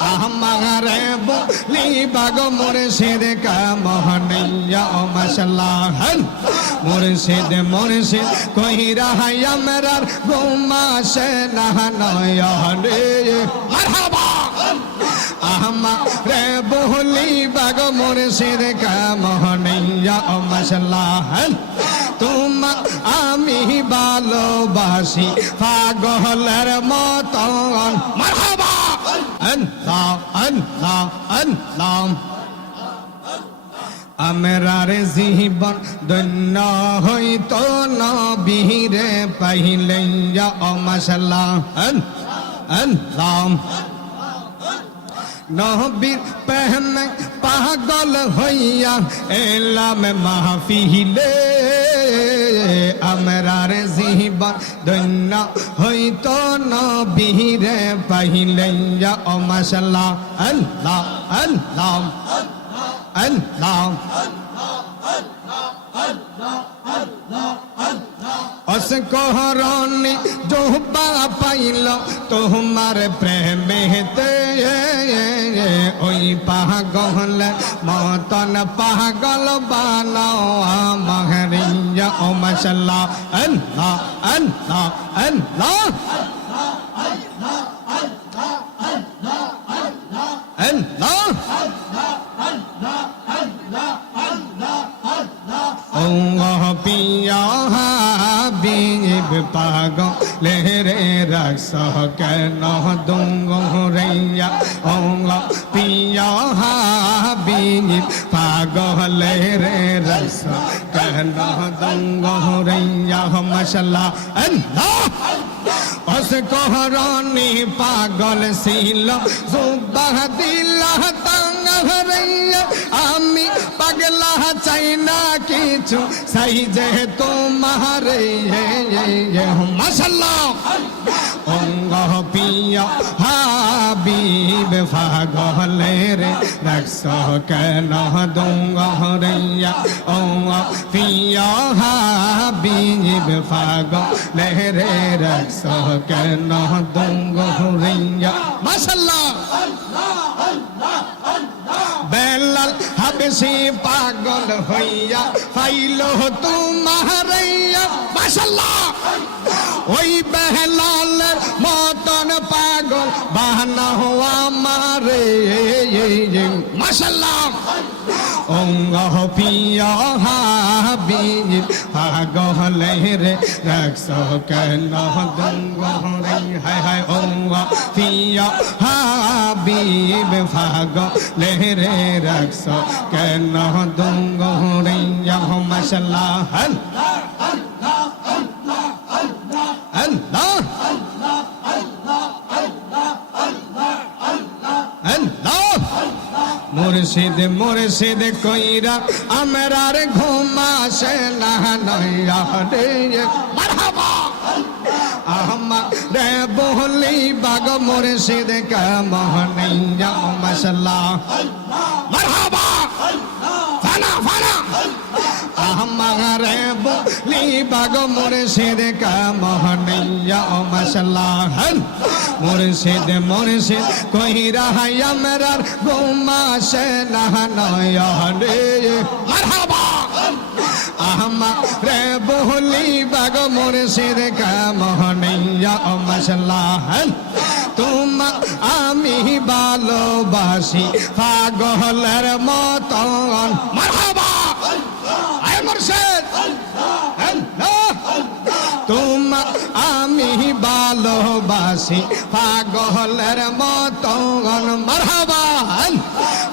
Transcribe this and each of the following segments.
আমারে বলি বাগ মুর্শিদ কা মোহনিয়া ও মাশাআল্লাহ মুর্শিদ মুর্শিদ কইরা আমরার গুমাশে না নয়নে মারহাবা আমারে বলি বাগ মুর্শিদ কা মোহনিয়া ও মাশাআল্লাহ তোমা আমি ভালোবাসি পাগলের মতন মারহাবা আল্লাহ আল্লাহ আল্লাহ আমরার জীবন ধন্য হইতো নবীরে পাইলে ও মাশাআল্লাহ আল্লাহ নবীর প্রেমে পাগল হইয়া এলাম মাহফিলে আমরার জীবন ধন্য হইতো নবীরে পাইলে ও মাশাআল্লাহ আল্লাহ আল্লাহ আল্লাহ অসকরণী জোহবা পাইল তোমার প্রেমেতে ওই পাগল মতন পাগল বানাও মহরিয়া ও মাশাআল্লাহ আল্লাহ আল্লাহ আল্লাহ আল্লাহ ও পিয়া হাবিব পাগল রে রস কেন দুঙ্গরैया ও পিয়া হাবিব পাগল রে রস কেন দুঙ্গরैया মাশাআল্লাহ আল্লাহ অসকরণী পাগল ছিল জুবাহ দিলা তাঙ্গরैया আমি পাগলা চাই না কিছু সাই যে তোমার মাশাআল্লাহ অঙ্গ পিয়া হাবিব পাগল রে রস কেন দুঙ্গরैया অঙ্গ পিয়া হাবিব পাগল রে রস কেন দুঙ্গরैया মাশাআল্লাহ বেলাল হাবশি পাগল হইয়া ফাইল তোমারইয়া মাশাআল্লাহ ওই বেলালের মতন পাগল বানাও আমারে মাশাআল্লাহ অঙ্গ পিয়া হাবিব পাগল রে রস কেন দুঙ্গরैया হায় হায় অঙ্গ পিয়া হাবিব পাগল রে রস কেন দুঙ্গরैया মাশাআল্লাহ আল্লাহ আল্লাহ মুর্শিদ মুর্শিদ কইরা আমরার ঘুমাসে না নয়া রে মারহাবা আমারে বলি বাগ মুর্শিদ কা মোহনিয়া মাশাআল্লাহ মারহাবা ফানা ফানা আমারে বলি বাগ মুর্শিদ কা মোহনিয়া মাশাআল্লাহ মুর্শিদ মুর্শিদ কইরা আমরার গুমাশে না নয়া রে মারহাবা আমারে বলি বাগ মুর্শিদ কা মোহনিয়া মাশাআল্লাহ তোমা আমি ভালোবাসি পাগলের মতন মারহাবা আয় মুর্শিদ তোমা আমি ভালোবাসি পাগলের মতন মারহাবা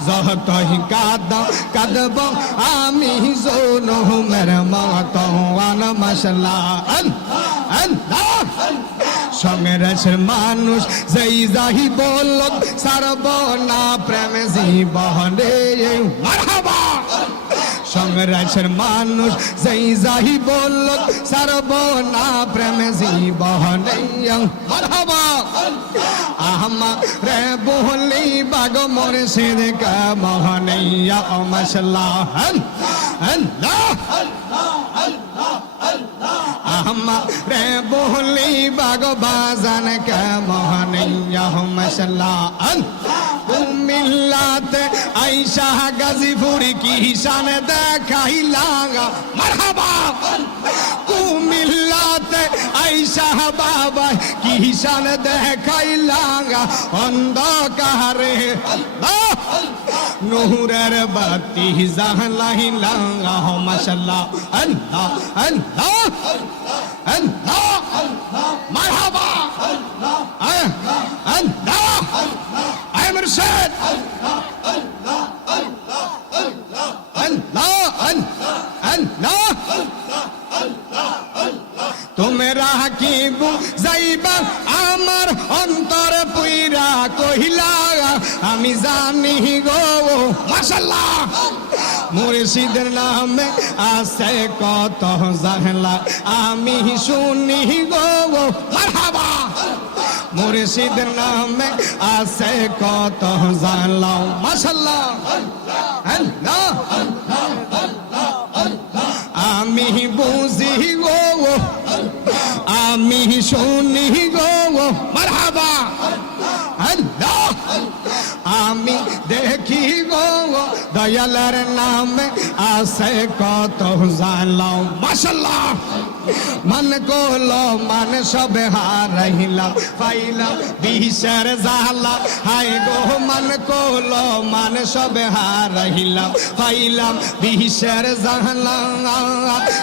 যতই কাঁদব আমি জুনুমের মতন মাশাআল্লাহ আল্লাহ সংগ্রাসের মানুষ যেই যাহি বলক সারব না প্রেম জীবনে মারহাবা সংগ্রাসের মানুষ যেই যাহি বলক সারব না প্রেম জীবনে মারহাবা আমারে বলি বাগ মুর্শিদ কা মোহনিয়া মাশাআল্লাহ আল্লাহ আমারে বলি বাগ বাজান কা মোহনিয়া মাশাআল্লাহ কুমিল্লাতে আইসা গাজীপুরি কিষান দেখাইলা মারহাবা কুমিল্লাতে আইসা বাবা কিষান দেখাইলা অন্ধকারে নূরের বাতি জ্বালাইলা মাশাআল্লাহ আল্লাহ আল্লাহ আল্লাহ মারহাবা আল্লাহ আয় মুর্শিদ আল্লাহ আল্লাহ তোমরা কি বুঝাইবা আমার অন্তর পুইরা কহিলা আমি জানি গো মাশাআল্লাহ মুর্শিদের নামে আছে কত জাহলা আমি শুনি গো মারহাবা মুর্শিদের নামে আছে কত জানলাম মাশাআল্লাহ আল্লাহ আমি বুঝি গো আমি শুনি গো মারহাবা আল্লাহ আমি দেখি গো দয়ালের নামে আছে কত জানলাম মাশাআল্লাহ मन को लो मन सब हारहिला पाइला बिसर जाला हाय गो मन को लो मन सब हारहिला पाइला बिसर जाला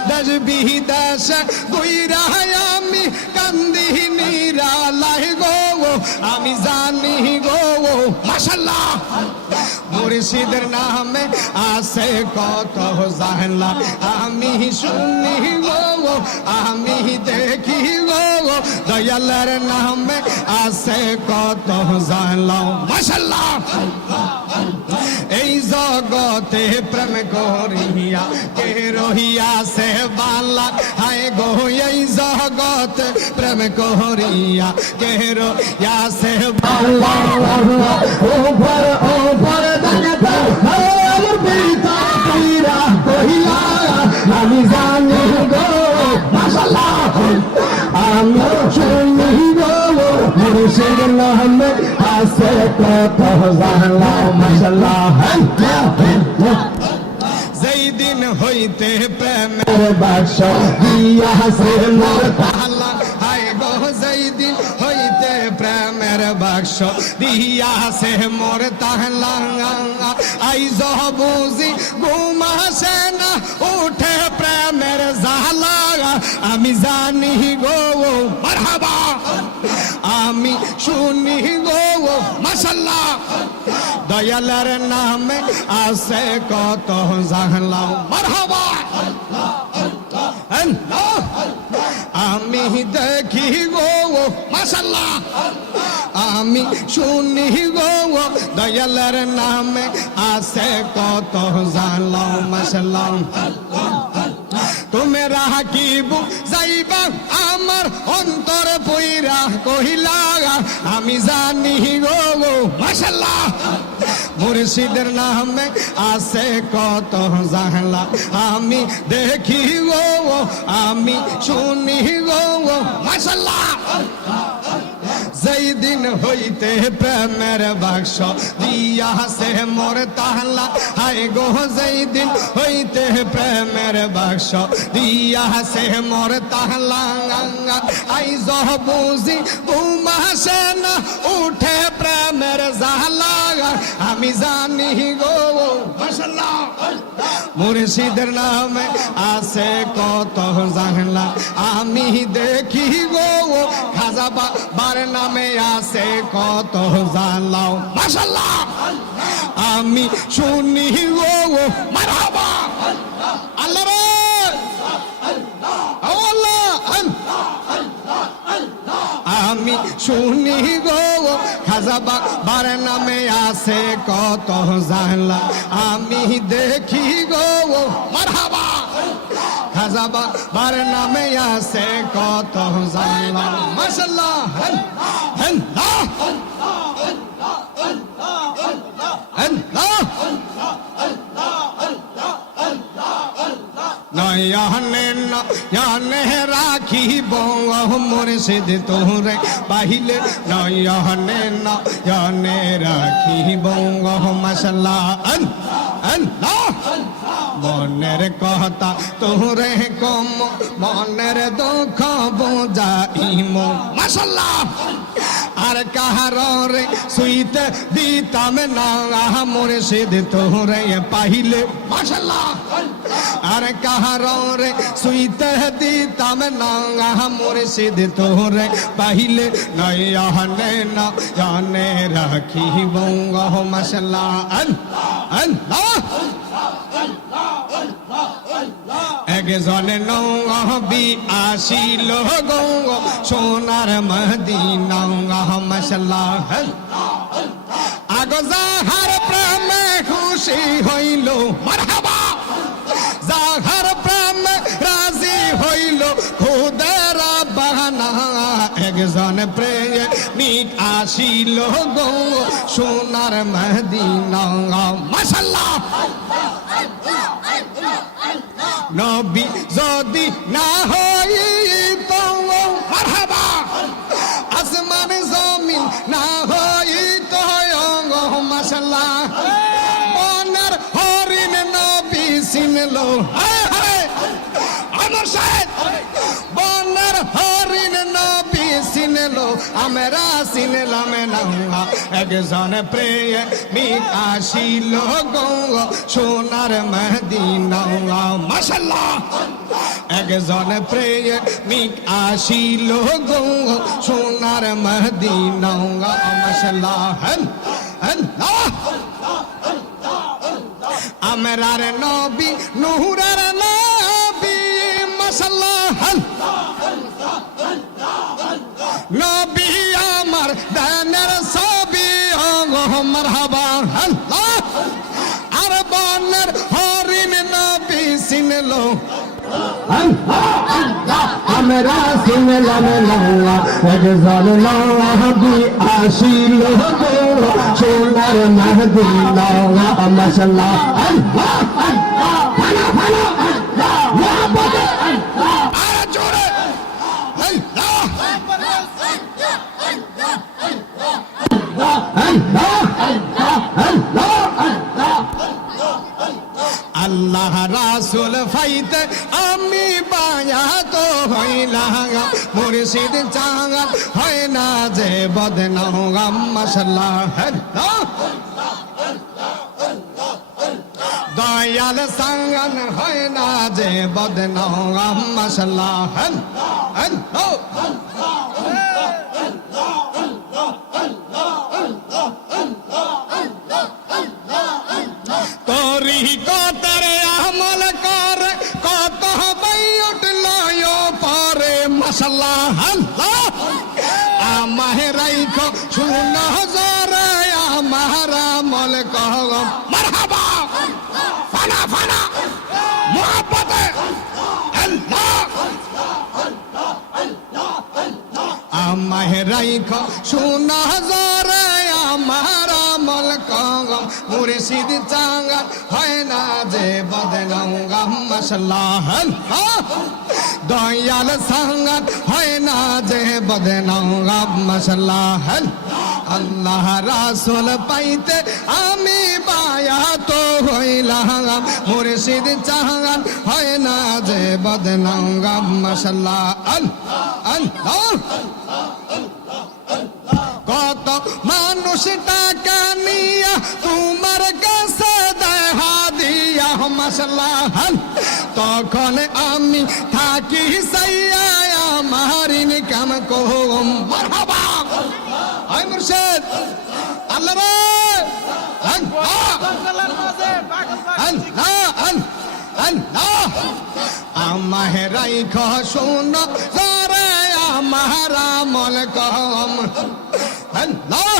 दस बिदस गुइरा आमी कांदी नीरा लाई गो आमी जानी गो माशाल्लाह मुर्शिদের নামে আছে কত জানলা আমি শুনি গো আমি দেখি গো দয়ালের নামে আছে কত জানলাম মাশাআল্লাহ এই জগতে প্রেম করিয়া কে রহিয়া সে বালা হায় গো এই জগতে প্রেম করিয়া কে রহিয়া সে বালা ওপর ওপর দানা আমার পিতা কইরা কইলা আমি জানি গো মাশাআল্লাহ আমি শুনি গো মুর্শিদের নামে আছে কত জানলা মাশাআল্লাহ যেই দিন হইতে প্রেমের বাক্স দিয়া সে মোর তাহলা হায় গো যেই দিন হইতে প্রেমের বাক্স দিয়া সে মোর তাহলা আই বুঝি ঘুমাসে না উঠে প্রেমের জালা আমি জানি গো মারহাবা আমি শুনি গো মাশাআল্লাহ দয়ালের নামে আছে কত জানলাম মারহাবা আল্লাহ আমি দেখি গো মাশাআল্লাহ আমি শুনি গো দয়ালের নামে আছে কত জানলাম মাশাআল্লাহ তোমরা কি বুঝাইবা আমার অন্তর পুইরা কহিলা আমি জানি গো মাশাআল্লাহ মুর্শিদের নামে আছে কত জানলা আমি দেখি গো আমি শুনি গো মাশাআল্লাহ যেই দিন হইতে প্রেমের বাক্স দিয়া সে মোর তাহলা হায় গো যেই দিন হইতে প্রেমের বাক্স দিয়া সে মোর তাহলা আই বুঝি ঘুমাসে না উঠে প্রেমের জালা আমি জানি গো মাশাআল্লাহ মুর্শিদের নামে আছে কত জানলা আমি দেখি গো খাজা বাবার নামে আছে কত জানলাম মাশাআল্লাহ আমি শুনি গো মারহাবা আল্লাহ রে আল্লাহ আমি শুনি গো খাজা বাবার নামে আছে কত জানলা আমি দেখি গো মারহাবা খাজা বাবার নামে আছে কত জানলা মাশাআল্লাহ আল্লাহ আল্লাহ নয়নে নয়নে রাখিব মুর্শিদ তোরে পাইলে নয়নে নয়নে রাখিব মাশাআল্লাহ আল্লাহ মনের কথা তোরে কম মনের দুঃখ বোঝাইম মাশাআল্লাহ আর কাহার রে সুইতে দিতাম না মুর্শিদ তোরে পাইলে মাশাআল্লাহ আর কাহার রে সুইতে দিতাম না মুর্শিদ তোরে পাইলে নয়নে নয়নে রাখিব মাশাআল্লাহ আল্লাহ একজনে নবী আসিল গো সোনার মদিনা মাশাআল্লাহ আগ যাহার প্রেমে খুশি হইল মারহাবা যাহার প্রেমে রাজি হইল খুদের বাহানা একজন প্রেমিক আসিল গো সোনার মদিনা মাশাআল্লাহ নবী যদি না হইত মারহাবা আসমান জমিন না হইত মাশাআল্লাহ বনের হরিণ নবী চিনল আমার সাহেব বনের হরিণ নবী চিনল আমরা চিনলাম না একজন প্রেমিক আসিল গো সোনার মদিনা মাশাআল্লাহ একজন প্রেমিক আসিল গো সোনার মদিনা মাশাআল্লাহ আল্লাহ আমরার নবী নূরের নবী মাশাআল্লাহ নবী আমার দানের ছবি মারহাবা আল্লাহ আর বনের হরিণ নবী চিনল আমরা চিনলাম না একজন নবী আসিল গো সোনার মদিনা মাশাআল্লাহ আল্লাহ ফানা ফানা আর জোরে আল্লাহ আল্লাহ রাসূল ফাইতে আমি বায়াত হইলাম মুর্শিদ চাঙ্গা হয় না যে বদনাম মাশাআল্লাহ দয়াল সাঙ্গন হয় না যে বদনাম মাশাআল্লাহ তরিকতের আমল করে কত হবাই উঠল পরে মাশাআল্লাহ আল্লাহ আমায় রাইখো শুনো জরে আমার আমল কর মারহাবা ফানা ফানা মুহাব্বতে আল্লাহ আমায় রাইখো শুনো জরে আমার আমল কর মুর্শিদ চাঙ্গা হয় না যে বদনাম মাশাআল্লাহ দয়াল সাঙ্গাত হয় না যে বদনাম মাশাআল্লাহ আল্লাহ রাসূল পাইতে আমি বায়াত হইলাম মুর্শিদ চাঙ্গা হয় না যে বদনাম মাশাআল্লাহ আল্লাহ কত মানুষ টাকা নিয়া তোমার কাছে দেখা দিয়া মাশাআল্লাহ তখন আমি থাকি সাইয়া আমার ইনকাম কম মারহাবা আয় মুর্শিদ আল্লাহ রে আল্লাহ আমায় রাইখো শুনো জরে আমার আমল কম আল্লাহ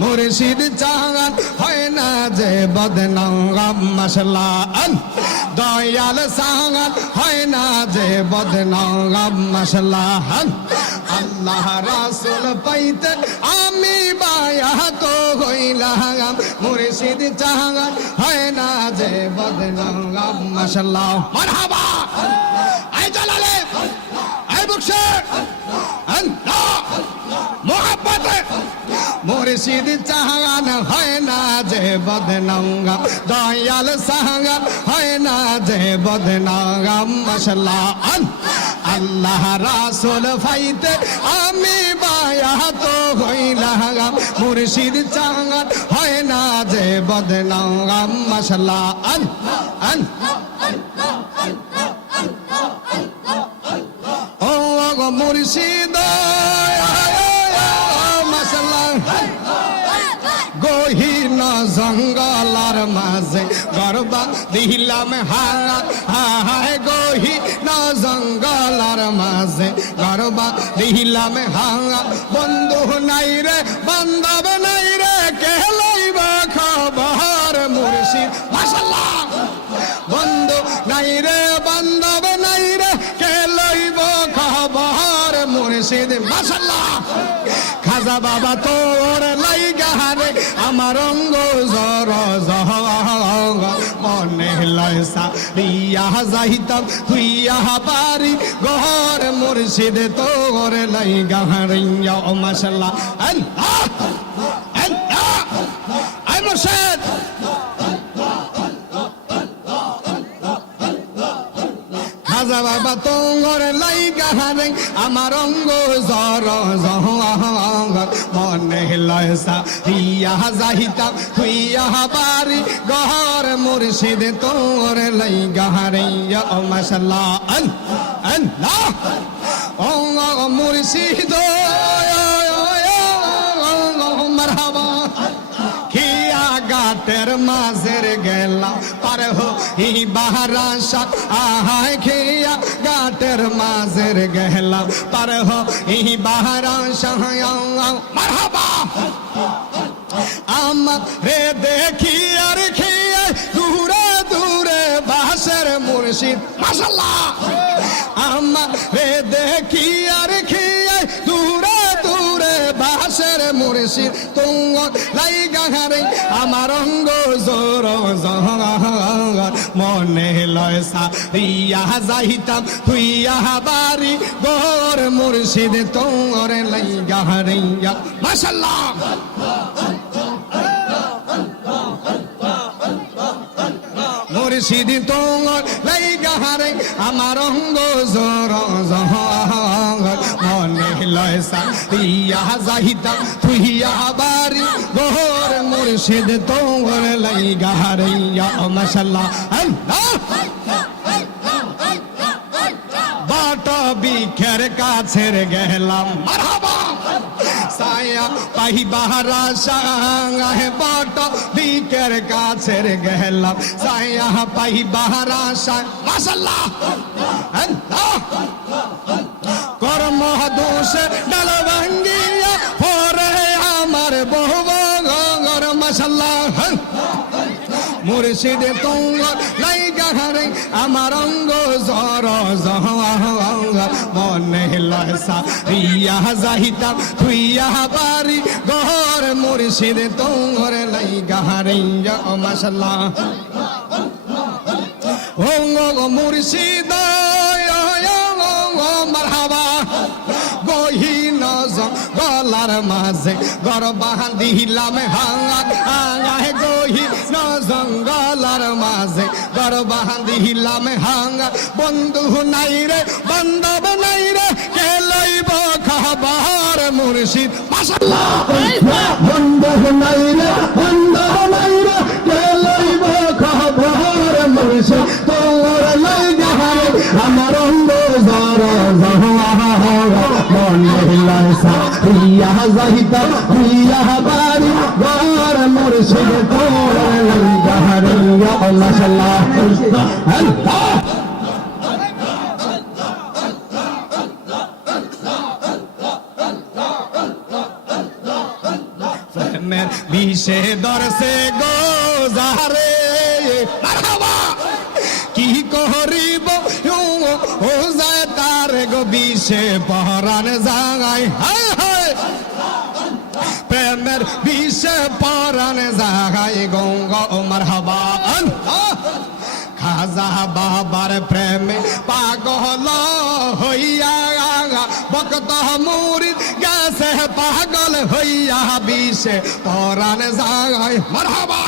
মুর্শিদ চাঙ্গান হয় না যে বদনাম মাশাআল্লাহ দয়াল সাঙ্গান হয় না যে বদনাম মাশাআল্লাহ আল্লাহ রাসূল পাইতে আমি বায়াত হইলাম মুর্শিদ চাঙ্গান হয় না যে বদনাম মাশাআল্লাহ মারহাবা আই জালালে আই বকশে আল্লাহ মোহাব্বতে মুর্শিদ চাহান হয় না যে বদনাঙ্গা দয়াল সাহান হয় না যে বদনাঙ্গা মশলা আল্লাহ রাসূল ফাইতে আমি বায়া তো হইলাম মুর্শিদ চাহান হয় না যে বদনাঙ্গা মশলা ও গো মুর্শিদ গহীন জঙ্গলার মাঝে গরবা দিলাম হায় গহীন জঙ্গলার মাঝে গরবা দিলাম বন্ধু নাই রে বান্ধব নাই রে কে লইব খবর মুর্শিদ মাশাআল্লাহ বন্ধু নাই রে বান্ধব নাই রে কে লইব খবর মুর্শিদ মাশাআল্লাহ খাজা বাবা তোর লাইগা রে আমার অঙ্গ জর মনে লয়সা রিয়া যাইতাম তুইয়া পারি ঘর মুর্শিদ তোর লাইগা রিয়া ও মাশাআল্লাহ আল্লাহ আল্লাহ আই মুর্শিদ খাজা বাবা তোর লাইগা রে আমার অঙ্গ জর মনে লয়সা রিয়া যাইতাম তুইয়া বাড়ি ঘর মুর্শিদ তোর লাইগা রিয়া ও মাশাআল্লাহ আল্লাহ ও মুর্শিদ মারহাবা গাটের মাঝের গেলাম পার হি বাহারাশা আহায় খেয়া গাটের মাঝের গেলাম পার হি বাহারাশা মারহাবা আমারে দেখি আর খেয়ে দূরে দূরে বাসের মুর্শিদ মাশাআল্লাহ আমারে দেখি আর খেয়ে দূরে দূরে বাসের মুর্শিদ তোমার লাইগা রে আমার অঙ্গ জোর মনে লয়সা রিয়া যাইতাম তুইয়া বাড়ি গোর মুর্শিদ তোর লাইগা রিয়া মাশাআল্লাহ মুর্শিদ তোর লাইগা রে আমার অঙ্গ জোর মনে লয়সা রিয়া যাইতাম তুইয়া বাড়ি গোর মুর্শিদ তোর লাইগা রিয়া মাশাআল্লাহ আল্লাহ বাট বিখের কাছের গেলাম মারহাবা সায়া পাইবা রাশা বাট বিখের কাছের গেলাম সায়া পাইবা রাশা মাশাআল্লাহ আল্লাহ কর্ম দোষে ডাল ভাঙ্গিয়া পরে আমার বহু গর মাশাআল্লাহ মুর্শিদ তোর লাইগা রে আমার অঙ্গ জর মনে লয়সা রিয়া যাইতাম তুইয়া বাড়ি ঘর মুর্শিদ তোর লাইগা রে মাশাআল্লাহ ও মুর্শিদ মারহাবা গহীন জঙ্গলার মাঝে ঘর বাঁধিলাম হাঙায় গহীন জঙ্গলার মাঝে ঘর বাঁধিলাম বন্ধু নাই রে বান্ধব নাই রে কে লইব খবর মুর্শিদ মাশাআল্লাহ বন্ধু নাই রে বান্ধব নাই রে কে লইব খবর মুর্শিদ তোর লাইগা রে আমার অঙ্গ জর মনে লয়সা রিয়া যাইতাম তুইয়া বাড়ি ঘর মুর্শিদ তোর লাইগা রিয়া মাশাআল্লাহ আল্লাহ প্রেমের বিষে দরসে গোজারে মারহাবা কি করিব ও যায় তার গো বিষে পহরান জাগাই হায় হায় প্রেমের বিষে পহরান জাগাই গঙ্গ মারহাবা আল্লাহ খাজা বাবার প্রেমে পাগল হইয়া ভক্ত মুরিদ গেছে পাগল হইয়া বিষে পরাণ যায় মারহাবা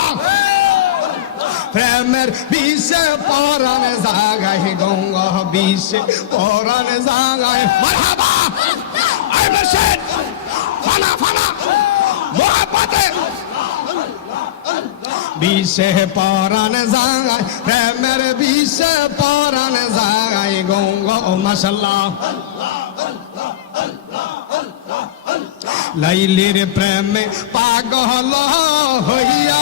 প্রেমের বিষে পরাণ জাগায় গঙ্গ বিষে পরাণ জাগায় মারহাবা আই মুর্শিদ ফানা ফানা মোহাব্বতে বিষে পরাণ জাগায় প্রেমের বিষে পরাণ জাগায় গঙ্গ মাশাআল্লাহ লাইলির প্রেমে পাগল হইয়া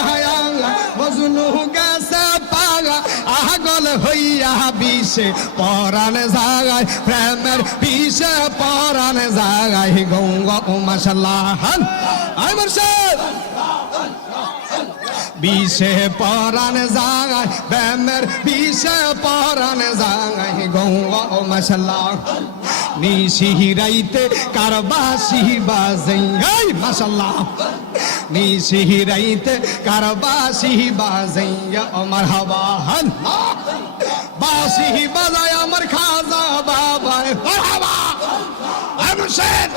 মজনু গেছে পাগল হইয়া বিষে পরাণ জাগায় প্রেমের বিষে পরাণ জাগায় গঙ্গ মাশাআল্লাহ আই মুর্শিদ বিষে পরাণ জাগায় প্রেমের বিষে পরাণ জাগায় গঙ্গ মাশাআল্লাহ নিশিরাইতে কারবাসি বাজাই মাশাআল্লাহ নিশিরাইতে কারবাসি বাজাই মারহাবা আল্লাহ বাসি বাজায় আমার খাজা বাবা মারহাবা আই মুর্শিদ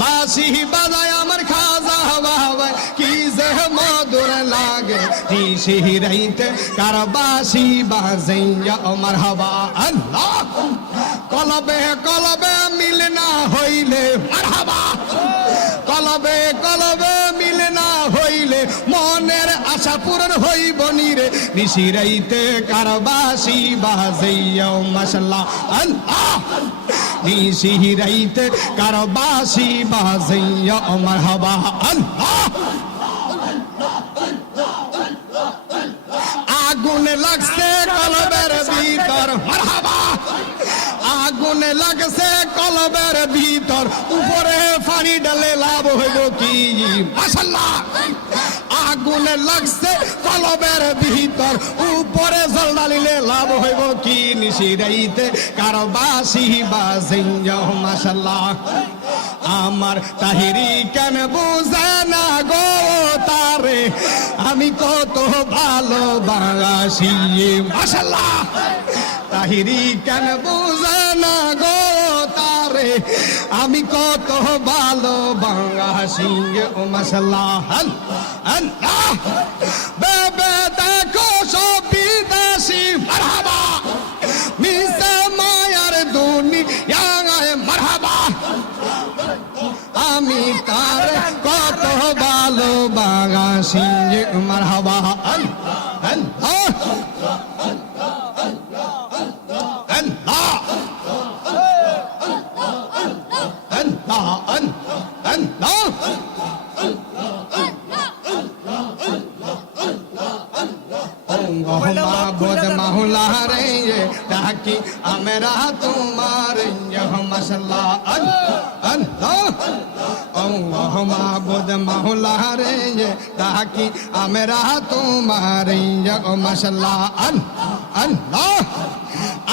বাসি বাজায় আমার খাজা বাবা কি যে মধুর লাগে নিশিরাইতে কারবাসি বাজাই মারহাবা আল্লাহ কলবে কলবে মিল না হইলে মারহাবা কলবে কলবে মিল না হইলে মনের আশা পূরণ হইব নিরে নিশিরাইতে কারবাসি বাজাইয়া মাশাআল্লাহ আল্লাহ নিশিরাইতে কারবাসি বাজাইয়া মারহাবা আল্লাহ আগুন লাগছে কলবের ভিতর মারহাবা আগুন লাগছে কলবের ভিতর উপরে পানি ঢালে লাভ হইব কি মাশাআল্লাহ আগুন লাগছে কলবের ভিতর উপরে জল ঢালিলে লাভ হইব কি নিশিরাইতে কারবাসি বাজাইয়া মাশাআল্লাহ আমার তাহিরি কেন বুঝে না গো তারে আমি কত ভালোবাসি মাশাআল্লাহ তাহিরি কেন বুঝে না গো তারে আমি কত ভালোবাসি মাশাআল্লাহ আল্লাহ বেবে দেখো সব বিদেশি মারহাবা মিশে মায়ার দুনিয়ায় মারহাবা আমি তার কত ভালোবাসি মারহাবা আল্লাহ মাহবুদ মাওলা রে ডাকি আমরা তোমার মাশাআল্লাহ আল্লাহ আল্লাহ মাহবুদ মাওলা রে ডাকি আমরা তোমার মাশাআল্লাহ আল্লাহ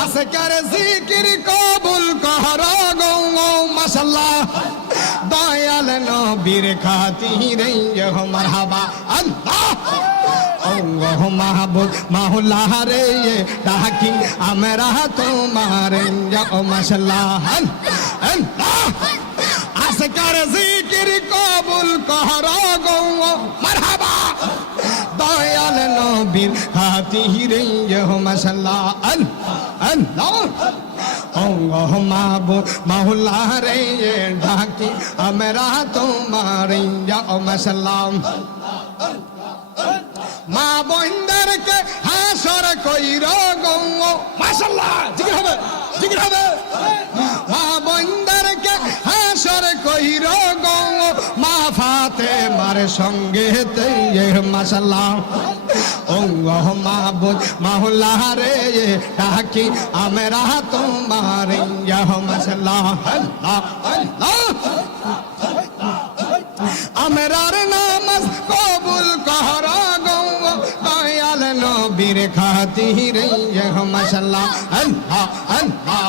আজকের জিকির কবুল কর গো মাশাআল্লাহ দয়াল নবীর খাতিরে মারহাবা আল্লাহ আল্লাহ মাহবুব মাওলা রে ডাকি আমরা তোমার মাশাআল্লাহ আল্লাহ আজকের জিকির কবুল কর গো মারহাবা দয়াল নবীর খাতিরে মাশাআল্লাহ আল্লাহ আল্লাহ মাহবুব মাওলা রে ডাকি আমরা তোমার মাশাআল্লাহ মা বন্ধরকে হাসর কইর গো মাশাআল্লাহ জিকির হবে মা বন্ধরকে হাসর কইর গো মা ফাতেমার সঙ্গে তে মাশাআল্লাহ আল্লাহ মাহবুব মাওলা রে ডাকি আমরা তোমার মাশাআল্লাহ আল্লাহ আমরার নামাজ কবুল কর গো দয়াল নবীর খাতিরে মাশাআল্লাহ আল্লাহ আল্লাহ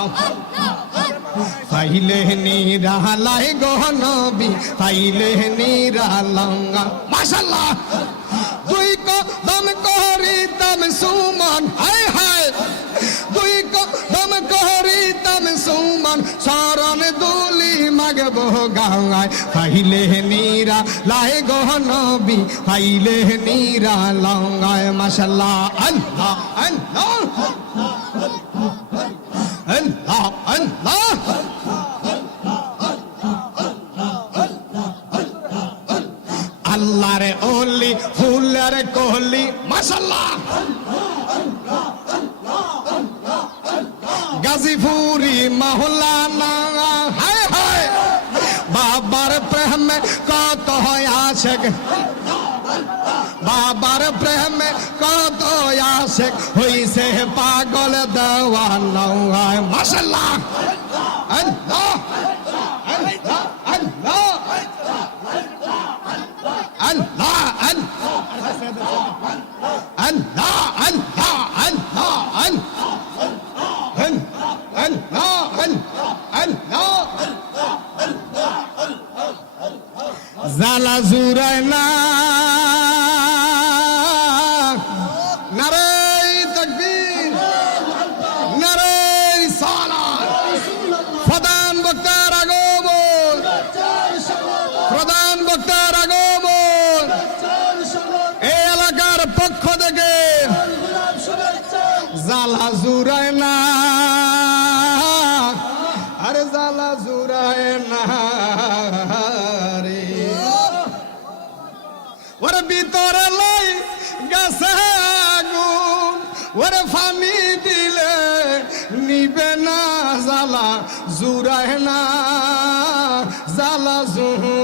পাইলে নিরালাই গো নবী পাইলে নিরালঙ্গা মাশাআল্লাহ দুই কদম করিতাম সুমন হায় হায় গায় পাইলে নিরা লাই গো নবী পাইলে নিরা লঙ্গায় মাশাআল্লাহ আল্লাহ আল্লাহ আল্লাহ আল্লাহ আল্লাহর ওলি ফুলের কোহলি মাশাআল্লাহ গাজীপুরি মাওলানা হায় হায় বাবার প্রেমে কত আশেক বাবার প্রেমে কত আশেক হইছে পাগল দেওয়ানা মাশাআল্লাহ আল্লাহ আল্লাহ আল্লাহ আল্লাহ আল্লাহ আল্লাহ আল্লাহ আল্লাহ জালা জুরায় না নারে তাকবীর নারে সালাত প্রধান বক্তার আগমন প্রধান বক্তার আগমন এই এলাকার পক্ষ থেকে জালা জুরায় না আরে জালা জুরায় না রে ওর ভিতরে লাই গেছে আগুন ওর ফানি দিলে নিবে না জালা জুরায় না জালা জুরায়